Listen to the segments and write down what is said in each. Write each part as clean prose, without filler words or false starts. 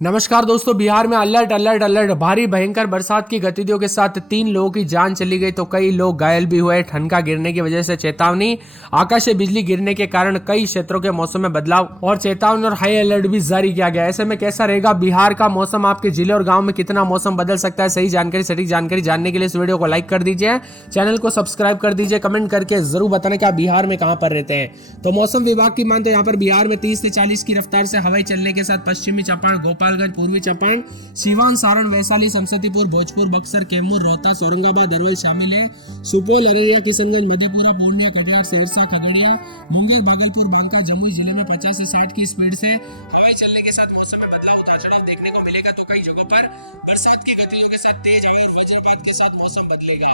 नमस्कार दोस्तों, बिहार में अलर्ट अलर्ट अलर्ट। भारी भयंकर बरसात की गतिविधियों के साथ 3 लोगों की जान चली गई तो कई लोग घायल भी हुए। ठनका गिरने की वजह से चेतावनी, आकाशीय बिजली गिरने के कारण कई क्षेत्रों के मौसम में बदलाव और चेतावनी और हाई अलर्ट भी जारी किया गया। ऐसे में कैसा रहेगा बिहार का मौसम, आपके जिले और गाँव में कितना मौसम बदल सकता है? सही जानकारी, सटीक जानकारी जानने के लिए इस वीडियो को लाइक कर दीजिए, चैनल को सब्सक्राइब कर दीजिए, कमेंट करके जरूर बताना कि आप बिहार में कहां पर रहते हैं। तो मौसम विभाग की मानते यहाँ पर बिहार में 30 से 40 की रफ्तार से हवाई चलने के साथ पश्चिमी चंपारण, गोपालगंज, पूर्वी चंपारण, सीवान, सारण, वैशाली, समस्तीपुर, भोजपुर, बक्सर, कैमूर, रोहतास, औरंगाबाद, अरवल शामिल है। सुपौल, अररिया, किशनगंज, मधेपुरा, पूर्णिया, कटिहार, सिरसा, खगड़िया, मुंगेर, भागलपुर, बांका, जमुई जिले में 50 से 60 की स्पीड से हवाई चलने के साथ मौसम में बदलाव, उतार चढ़ाव देखने को मिलेगा। तो कई जगहों पर बरसात की गतियों के साथ तेज हवा और वज्रपात के साथ मौसम बदलेगा।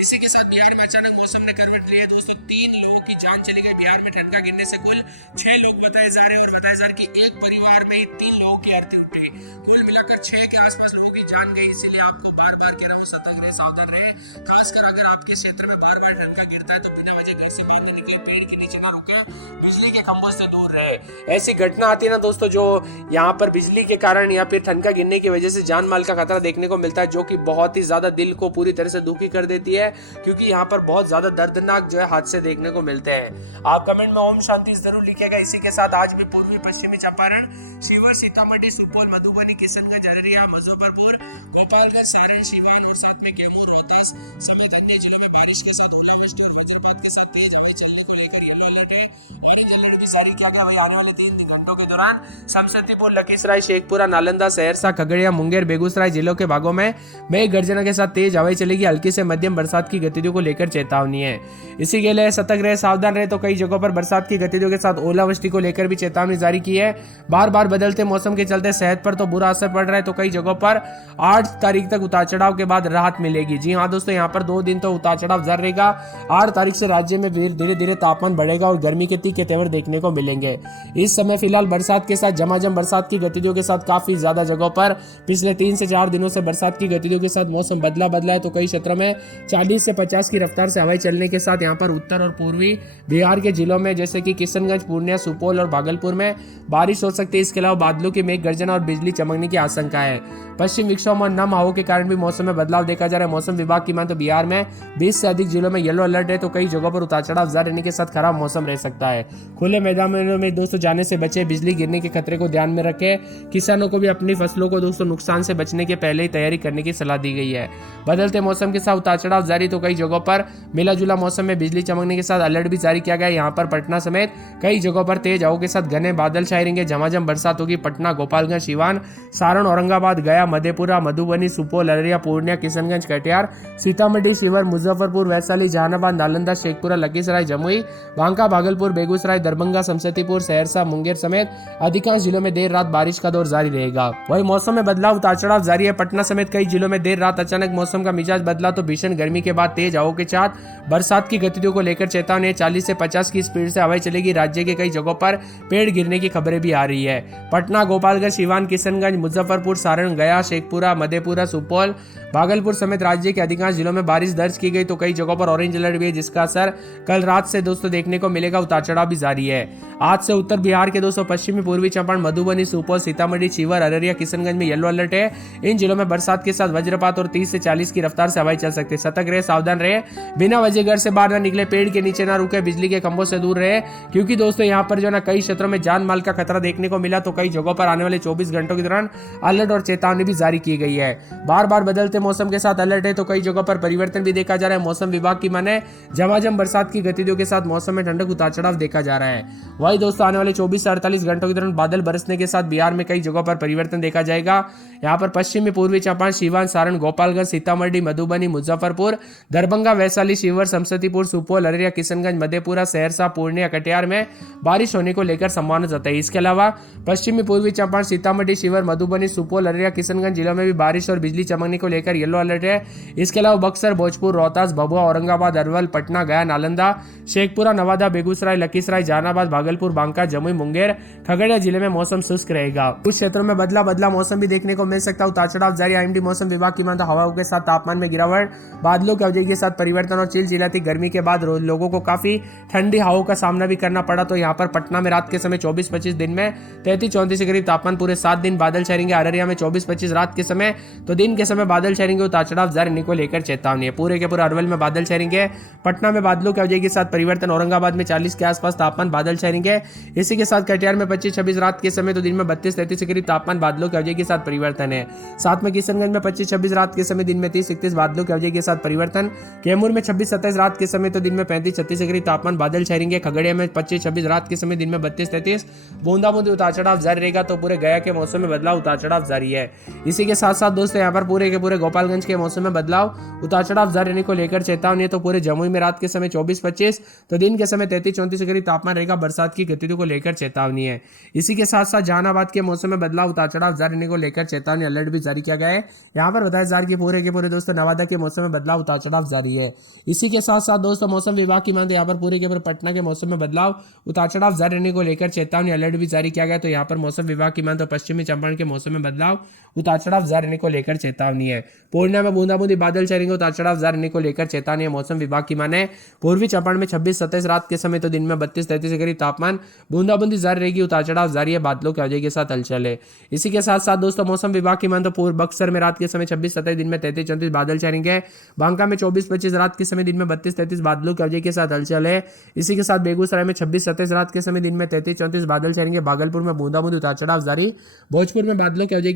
इसी के साथ बिहार में अचानक मौसम ने करवट ली है दोस्तों। 3 लोगों की जान चली गई। बिहार में ठनका गिरने से कुल 6 लोग बताए जा रहे हैं और बताया जा रहा है कि एक परिवार में 3 लोगों की आरती उठी। कुल मिलाकर 6 के आसपास लोगों की जान गई। इसीलिए आपको बार बार कह रहा हूँ, सतर्क रहे, सावधान रहे। खासकर अगर आपके क्षेत्र में बार बार ठनका गिरता है तो बिना वजह घर से बाहर नहीं निकले, पेड़ के नीचे ना रुके, बिजली के खंभों से दूर रहे। ऐसी घटना आती है ना दोस्तों, जो यहाँ पर बिजली के कारण या फिर ठनका गिरने की वजह से जान माल का खतरा देखने को मिलता है, जो कि बहुत ही ज्यादा दिल को पूरी तरह से दुखी कर देती है, क्योंकि यहाँ पर बहुत ज्यादा दर्दनाक जो है हादसे देखने को मिलते हैं। आप कमेंट में ओम शांति जरूर लिखिएगा। इसी के साथ आज भी पूर्वी पश्चिमी चंपारण, शिवहर, सीतामढ़ी, सुपौल, मधुबनी, किशनगंज, अररिया, मुजफ्फरपुर, गोपालगंज, सारण, सीवान और साथ में कैमूर, रोहतास समेत अन्य जिलों में बारिश के साथ ओलावृष्टि और वज्रपात के साथ तेज हवाएं चलने को लेकर येलो अलर्ट है। ऑरेंज अलर्ट भी जारी किया गया। वही आने वाले 3 घंटों के दौरान समस्तीपुर, लखीसराय, शेखपुरा, नालंदा, सहरसा, खगड़िया, मुंगेर, बेगूसराय जिलों के भागों में मेघ गर्जना के साथ तेज हवाएं चलेगी। हल्की से मध्यम बरसात की गतिविधियों को लेकर चेतावनी है। इसी के लिए सतर्क रहे, सावधान रहे। तो कई जगहों पर बरसात की गतिविधियों के साथ ओलावृष्टि को लेकर भी चेतावनी जारी की है। बार बार बदलते मौसम के चलते सेहत पर तो बुरा असर पड़ रहा है। तो कई जगहों पर 8 तारीख तक उतार चढ़ाव के बाद राहत मिलेगी। जी हाँ दोस्तों, यहाँ पर 2 दिन तो उतार चढ़ाव जारी रहेगा। 8 तारीख से राज्य में धीरे धीरे तापमान बढ़ेगा और गर्मी के तीखे तेवर देखने को मिलेंगे। इस समय फिलहाल बरसात के साथ झमाझम बरसात की गतिविधियों के साथ काफी ज्यादा जगहों पर पिछले 3 से 4 दिनों से बरसात की गतिविधियों के साथ मौसम बदला है। तो कई क्षेत्रों में 40 से 50 की रफ्तार से हवाई चलने के साथ यहाँ पर उत्तर और पूर्वी बिहार के जिलों में जैसे कि किशनगंज, पूर्णिया, सुपौल और भागलपुर में बारिश हो सकती है। इसके अलावा बादलों की मेघ गर्जना और बिजली चमकने की आशंका है। पश्चिम विक्षोभ और नम हवाओं के कारण भी मौसम में बदलाव देखा जा रहा है। मौसम विभाग की माने तो बिहार में 20 से अधिक जिलों में येलो अलर्ट है। तो कई जगहों पर उतार चढ़ाव जारी रहने के साथ खराब मौसम रह सकता है। खुले मैदानों में दोस्तों जाने से बचे, बिजली गिरने के खतरे को ध्यान में रखें। किसानों को भी अपनी फसलों को दोस्तों नुकसान से बचने के पहले ही तैयारी करने की सलाह दी गई है। बदलते मौसम के साथ उतार चढ़ाव जारी। तो कई जगहों पर मिला जुला मौसम में बिजली चमकने के साथ अलर्ट भी जारी किया गया है। यहाँ पर पटना समेत कई जगहों पर तेज हवाओं के साथ घने बादल छाए रहेंगे। झमाझम बरसात होगी। पटना, गोपालगंज, सीवान, सारण, औरंगाबाद, गया, मधेपुरा, मधुबनी, सुपौल, अररिया, पूर्णिया, किशनगंज, कटिहार, सीतामढ़ी, शिवहर, मुजफ्फरपुर, वैशाली, जहानाबाद, नालंदा, शेखपुरा, लखीसराय, जमुई, बांका, भागलपुर, बेगूसराय, दरभंगा, समस्तीपुर, सहरसा, मुंगेर समेत अधिकांश जिलों में देर रात बारिश का दौर जारी रहेगा। वही मौसम में बदलाव, उतार चढ़ाव जारी है। पटना समेत कई जिलों में देर रात अचानक मौसम का मिजाज बदला तो भीषण गर्मी के बाद तेज हवाओं के साथ बरसात की गतिविधियों को लेकर चेतावनी है। 40 से 50 की स्पीड से हवाएं चलेगी। राज्य के कई जगहों पर पेड़ गिरने की खबरें भी आ रही है। पटना, गोपालगंज, सीवान, किशनगंज, मुजफ्फरपुर, सारण, गया, शेखपुरा, मधेपुरा, सुपौल, भागलपुर समेत राज्य के अधिकांश जिलों में बारिश दर्ज की गई। तो कई जगहों पर ऑरेंज अलर्ट भी है, जिसका असर कल रात से दोस्तों देखने को मिलेगा। उतार चढ़ाव भी जारी है। आज से उत्तर बिहार के दोस्तों पश्चिमी, पूर्वी चंपारण, मधुबनी, सुपौल, सीतामढ़ी, शिवहर, अररिया, किशनगंज में येलो अलर्ट है। इन जिलों में बरसात के साथ वज्रपात और 30 से 40 की रफ्तार से हवाएं चल सकती है। सतर्क रहे, सावधान रहे। बिना वजह घर से बाहर न निकले, पेड़ के नीचे ना रुके, बिजली के खंभों से दूर रहे, क्योंकि दोस्तों यहाँ पर जो ना कई क्षेत्रों में जान माल का खतरा देखने को मिला। तो कई जगहों पर आने वाले 24 घंटों के दौरान अलर्ट और चेतावनी भी जारी की गई है। बार बार बदलते मौसम के साथ अलर्ट है। तो कई जगहों पर परिवर्तन भी देखा जा रहा है। मौसम विभाग की माने झमाझम बरसात की गतिविधियों के साथ मौसम में ठंडक, उतार चढ़ाव देखा जा रहा है। वही दोस्तों आने वाले 24 से 48 घंटों के दौरान बादल बरसने के साथ बिहार में कई जगहों पर परिवर्तन देखा जाएगा। यहाँ पर पश्चिमी, पूर्वी चंपारण, सीवान, सारण, गोपालगंज, सीतामढ़ी, मधुबनी, मुजफ्फरपुर, दरभंगा, वैशाली, शिवहर, समस्तीपुर, सुपौल, अररिया, किशनगंज, मधेपुरा, सहरसा, पूर्णिया, कटिहार में बारिश होने को लेकर संभावना जताई। इसके अलावा पश्चिमी, पूर्वी चंपारण, सीतामढ़ी, शिवहर, मधुबनी, सुपौल, अररिया, किशनगंज जिलों में भी बारिश और बिजली चमकने को लेकर येलो अलर्ट है। इसके अलावा बक्सर, भोजपुर, रोहतास, भभुआ, औरंगाबाद, अरवल, पटना, गया, नालंदा, शेखपुरा, नवादा, बेगूसराय, लखीसराय, जहानाबाद, भागलपुर, बांका, जमुई, मुंगेर, खगड़िया जिले में मौसम शुष्क रहेगा। कुछ क्षेत्रों में बदला मौसम भी देखने को मिल सकता है। उतार चढ़ाव जारी। आईएमडी मौसम विभाग की माने हवाओं के साथ तापमान में गिरावट, बादलों की अवधि के साथ परिवर्तन और चिलचिलाती गर्मी के बाद लोगों को काफी ठंडी हवाओं का सामना भी करना पड़ा। तो यहाँ पर पटना में रात के समय 24-25 दिन में 33-34 के करीब तापमान पूरे 7 दिन बादल छाएंगे। अररिया में 24-25 रात के समय, तो दिन के समय बादल छाएंगे, उतार चढ़ाव जारी रहने को लेकर चेतावनी है। पूरे के पूरे अरवल में बादल छाएंगे। पटना में बादलों की अवधि के साथ परिवर्तन, औरंगाबाद में 40 के आसपास तापमान बादल छाएंगे। इसी के साथ कटिहार में 25-26 रात के समय, तो दिन में 32-33 के करीब तापमान बादलों की अवधि के साथ परिवर्तन है। साथ में किशनगंज में 25-26 रात के समय, दिन में 30-31 बादलों की अवधि के साथ परिवर्तन। कैमूर में 26-27 रात के समय, तो दिन में 35-36 के करीब तापमान बादल छाएंगे। खगड़िया में 25-26 रात के समय, दिन में 32-33 बूंदाबूंदी उतार चढ़ाव जारी रहेगा। तो पूरे गया के मौसम में बदलाव उतार चढ़ाव जारी है। इसी के साथ साथ दोस्तों यहाँ पर पूरे के पूरे गोपालगंज के मौसम में बदलाव उतार चढ़ाव जारी रहने को लेकर चेतावनी है। तो पूरे जमुई में रात के समय 24-25, तो दिन के समय 33-34 के करीब तापमान रहेगा। बरसात की गतिविधियों को लेकर चेतावनी है। इसी के साथ साथ जहानाबाद के मौसम में बदलाव उतार चढ़ाव जारी रहने को लेकर चेतावनी अलर्ट भी जारी किया गया है। यहाँ पर बताया जा रहा है कि पूरे के पूरे दोस्तों नवादा के मौसम में बदलाव उतार चढ़ाव जारी है। इसी के साथ साथ दोस्तों मौसम विभाग की माने यहाँ पर पूरे के पूरे पटना के मौसम में बदलाव उतार चढ़ाव जारी रहने को लेकर चेतावनी अलर्ट भी जारी किया गया। तो यहाँ पर मौसम विभाग की माने तो पश्चिमी चंपारण के मौसम में बदलाव उतार चढ़ाव जारी रहने को लेकर चेतावनी है। पूर्णिया में बूंदाबूंदी बादल छाएंगे, उतार चढ़ाव जारी रहने को लेकर चेतावनी है। मौसम विभाग की माने पूर्वी चंपारण में 26-27 रात के समय, तो दिन में 32-33 के करीब तापमान बूंदाबूंदी जारी रहेगी। उतार चढ़ाव जारी है, बादलों की अवधि के साथ हलचल है। इसी के साथ साथ दोस्तों मौसम विभाग की माने तो पूर्व बक्सर में रात के समय 26-27, दिन में 33-34 बादल छाएंगे। बांका में 24-25 रात के समय, दिन में 32-33 बादलों की अवधि के साथ हलचल है। इसी के साथ बेगूसराय में 26-27 रात के समय, दिन में 33-34 बादल छाएंगे। भागलपुर में बूंदाबूंदी उतार चढ़ाव जारी। भोजपुर में बादलों की अवधि